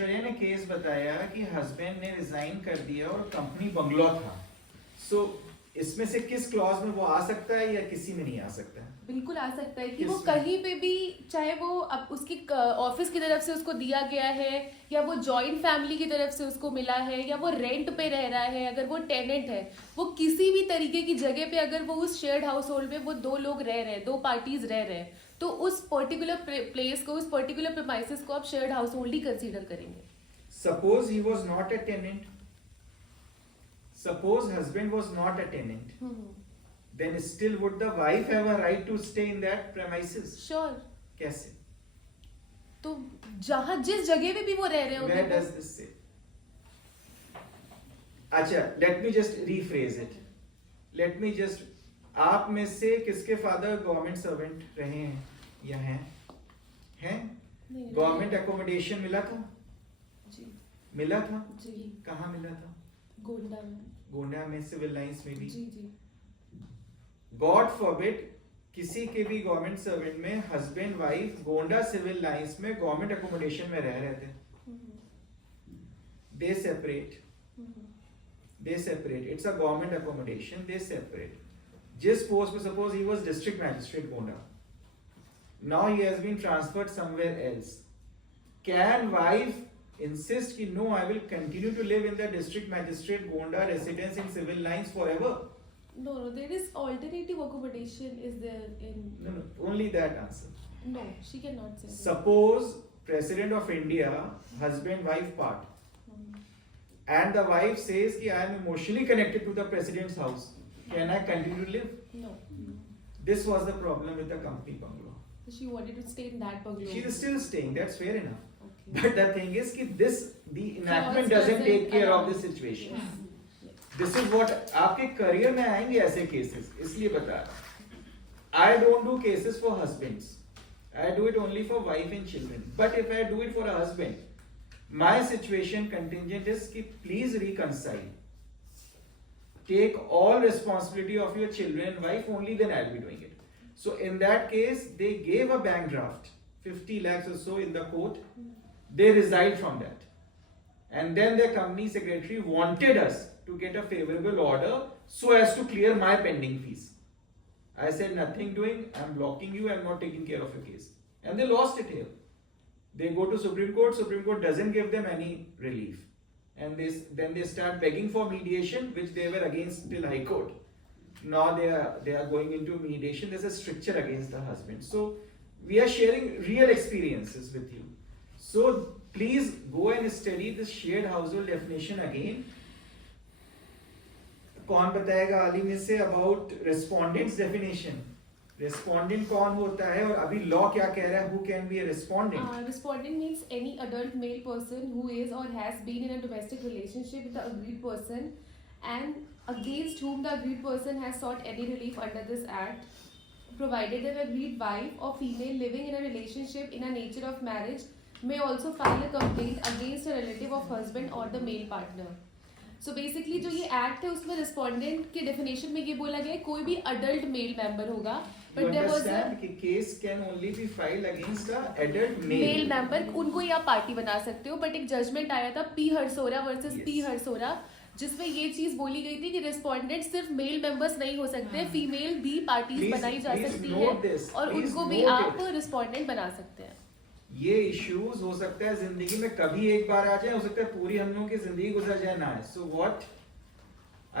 ऐश्वर्या ने केस बताया कि हस्बैंड ने रिजाइन कर दिया और कंपनी बंगलो था, सो इसमें से किस क्लॉज में वो आ सकता है या किसी में नहीं आ सकता है? बिल्कुल आ सकता है कि वो किसमें? कहीं पे भी, चाहे वो अब उसकी ऑफिस की तरफ से उसको दिया गया है, या वो जॉइंट फैमिली की तरफ से उसको मिला है, या वो रेंट पे रह रहा है, अगर वो टेनेंट है, वो किसी भी तरीके की जगह पे अगर वो उस शेयर्ड हाउस होल्ड में वो दो लोग रह रहे हैं, दो पार्टीज रह रहे हैं, तो उस पर्टिकुलर प्लेस को, उस पर्टिकुलर प्रेमाइसेस को आप शेयर्ड हाउस होल्ड ही कंसीडर करेंगे. Suppose he was not a tenant. Suppose husband was not a tenant. Then still would the wife have a right to stay in that premises? Sure. कैसे? तो जहां जिस जगह पे भी वो रह रहे Where होंगे, does this say? अच्छा, let me just rephrase it. Let me just, आप में से किसके फादर गवर्नमेंट सर्वेंट रहे हैं या हैं? गवर्नमेंट एकोमोडेशन मिला था? जी मिला था? जी. कहाँ मिला था? गोंडा में. गोंडा में, सिविल लाइंस में भी. जी जी. गॉड फॉरबिड किसी के भी गवर्नमेंट सर्वेंट में husband wife Gonda civil lines में गवर्नमेंट एकोमोडेशन में रह रहे थे. They separate, it's a government accommodation, they separate. जिस पोस्ट पे, suppose he was district magistrate Gonda, now he has been transferred somewhere else. Can wife insist कि no, I will continue to live in the district magistrate Gonda residence in civil lines forever? No, there is alternative accommodation is there in. No, only that answer. No, she cannot say that. Suppose President of India, husband wife part, and the wife says कि I am emotionally connected to the president's house. Can I continue to live? No. This was the problem with the company bungalow. So she wanted to stay in that bungalow. She is still staying. That's fair enough. Okay. But the thing is कि the enactment Clause doesn't take care of allow. this situation. Yes. This is what आपके career में आएंगे ऐसे cases, इसलिए बता रहा. I don't do cases for husbands. I do it only for wife and children. But if I do it for a husband, my situation contingent is कि please reconcile. Take all responsibility of your children and wife, only then I'll be doing it. So in that case, they gave a bank draft, 50 lakhs or so in the court. They reside from that. And then the company secretary wanted us to get a favorable order so as to clear my pending fees. I said nothing doing, I'm blocking you, I'm not taking care of your case. And they lost it here. They go to Supreme Court doesn't give them any relief. And then they start begging for mediation, which they were against till High Court. Now they are going into mediation. There's a stricture against the husband. So we are sharing real experiences with you. So please go and study this shared household definition again. कौन बताएगा आली में से about respondent's definition? Respondent कौन होता है और अभी law क्या कह रहा है? Who can be a respondent? Respondent means any adult male person who is or has been in a domestic relationship with the agreed person and against whom the agreed person has sought any relief under this act, provided an agreed wife or female living in a relationship in a nature of marriage may also file a complaint against a relative of husband or the male partner. So basically जो ये act है उसमें respondent के definition में ये बोला गया है कोई भी अडल्ट मेल मेंबर होगा. You understand कि case can only be filed against a adult male member, उनको ही आप पार्टी बना सकते हो. बट एक जजमेंट आया था P Harsora versus P Harsora, जिसमें ये चीज बोली गई थी कि रिस्पोंडेंट सिर्फ मेल मेंबर्स नहीं हो सकते, फीमेल भी पार्टीज बनाई जा सकती है और उनको भी आप रिस्पोंडेंट बना सकते हैं. ये इश्यूज हो सकता है जिंदगी में कभी एक बार आ जाए, हो सकता है पूरी हम लोगों की जिंदगी गुजर जाए ना. So what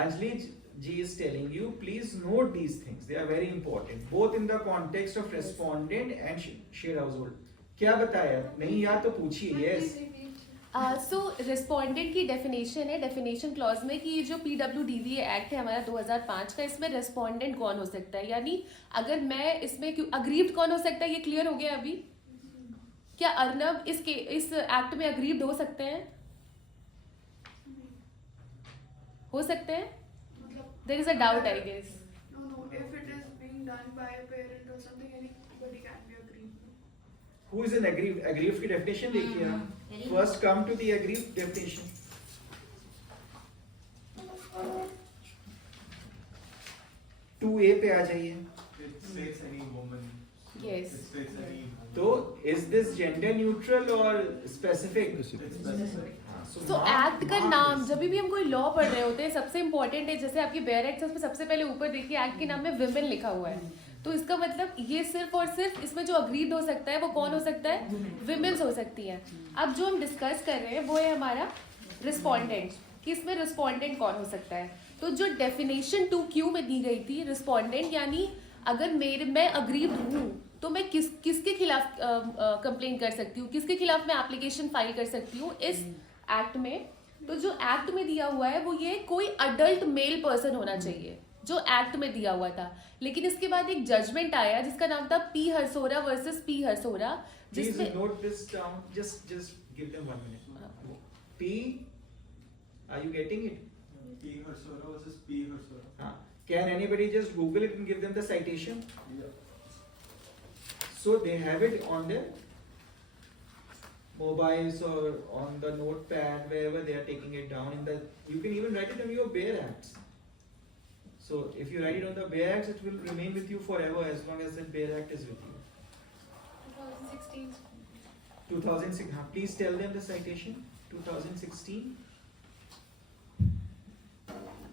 Anjali ji is telling you, please note these things. They are very important, both in the context of respondent and shared household. क्या बताया? नहीं यार तो पूछिए. Yes. सो रिस्पोंडेंट की डेफिनेशन है डेफिनेशन क्लॉज में कि ये जो PWDV एक्ट है हमारा 2005 का, इसमें रिस्पोंडेंट कौन हो सकता है, यानी अगर मैं इसमें अग्रीव्ड कौन हो सकता है, ये क्लियर हो गया अभी. क्या अर्नब इस एक्ट में अग्रीव्ड हो सकते हैं? हो सकते हैं? There is a doubt, I guess. No. If it is being done by a parent or something, anybody can be aggrieved. Who is an aggrieved? Aggrieved की definition देखिए आप. First come to the aggrieved definition. 2A पे आ जाइए. It states any woman. Yes. It states any तो is this gender neutral or specific? तो act का नाम जब भी हम कोई लॉ पढ़ रहे होते हैं सबसे इम्पोर्टेंट है, जैसे आपकी बेयर एक्ट है उसमें सबसे पहले ऊपर देखिए एक्ट के नाम में विमेन लिखा हुआ है, तो इसका मतलब ये सिर्फ और सिर्फ इसमें जो अग्रीड हो सकता है वो कौन हो सकता है, विमेन्स हो सकती हैं। अब जो हम डिस्कस कर रहे हैं वो है हमारा रिस्पोंडेंट, कि इसमें रिस्पोंडेंट कौन हो सकता है। तो जो डेफिनेशन 2Q में दी गई थी रिस्पोंडेंट, यानी अगर मैं अग्रीड हूँ तो मैं किसके खिलाफ कंप्लेन कर सकती हूँ, किसके खिलाफ मैं एप्लीकेशन फाइल कर सकती हूँ इस एक्ट में। तो जो एक्ट में दिया हुआ है वो ये कोई अडल्ट मेल पर्सन होना चाहिए, जो एक्ट में दिया हुआ था। लेकिन इसके बाद एक जजमेंट आया जिसका नाम था P Harsora versus P Harsora, Please जिसमें note this down. Just give them 1 minute. P, are you getting it? P Harsora versus P Harsora. हाँ. Can anybody just Google it and give them the citation? Yeah. So they have it on their mobiles or on the notepad, wherever they are taking it down. You can even write it on your Bear Acts. So if you write it on the Bear Acts, it will remain with you forever as long as that Bear Act is with you. 2016. 2006. Please tell them the citation. 2016.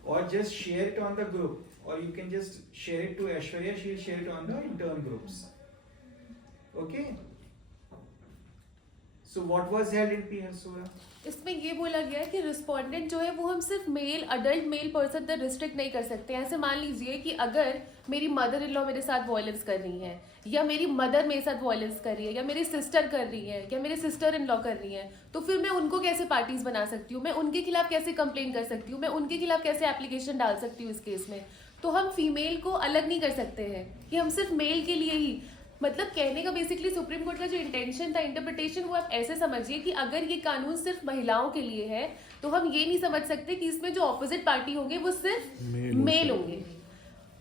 Or just share it on the group, or you can just share it to Aishwarya. She'll share it on the intern groups. Okay. So what was held in P. Harsora? इसमें ये बोला गया है कि respondent जो है वो हम सिर्फ अडल्ट मेल पर्सन तक रिस्ट्रिक्ट नहीं कर सकते। ऐसे मान लीजिए कि अगर मेरी मदर इन लॉ मेरे साथ वायलेंस कर रही है, या मेरी मदर मेरे साथ वायलेंस कर रही है, या मेरी सिस्टर कर रही है, या मेरे सिस्टर इन लॉ कर रही है, तो फिर मैं उनको कैसे पार्टीज बना सकती हूँ, मैं उनके खिलाफ कैसे कंप्लेन कर सकती हूँ, मैं उनके खिलाफ कैसे एप्लीकेशन डाल सकती हूँ इस केस में। तो हम फीमेल को अलग नहीं कर सकते हैं कि हम सिर्फ मेल के लिए ही, मतलब कहने का बेसिकली सुप्रीम कोर्ट का जो इंटेंशन था, इंटरप्रिटेशन, वो आप ऐसे समझिए कि अगर ये कानून सिर्फ महिलाओं के लिए है तो हम ये नहीं समझ सकते कि इसमें जो ऑपोजिट पार्टी होंगे वो सिर्फ मेल होंगे।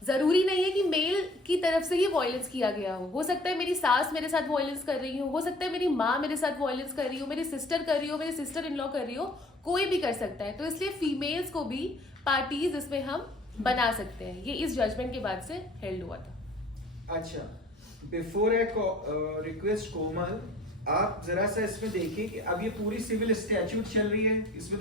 जरूरी नहीं है कि मेल की तरफ से ही वायलेंस किया गया हो सकता है मेरी सास मेरे साथ वायलेंस कर रही हो सकता है मेरी माँ मेरे साथ वायलेंस कर रही हो, मेरी सिस्टर कर रही हो, मेरी सिस्टर इन लॉ कर रही हो, कोई भी कर सकता है। तो इसलिए फीमेल्स को भी पार्टीज इसमें हम बना सकते हैं। ये इस जजमेंट के बाद से हेल्ड हुआ था। अच्छा, बिफोर आई रिक्वेस्ट कोमल, आप जरा सा इसमें देखिए कि अब ये पूरी सिविल स्टैट्यूट चल रही है, इसमें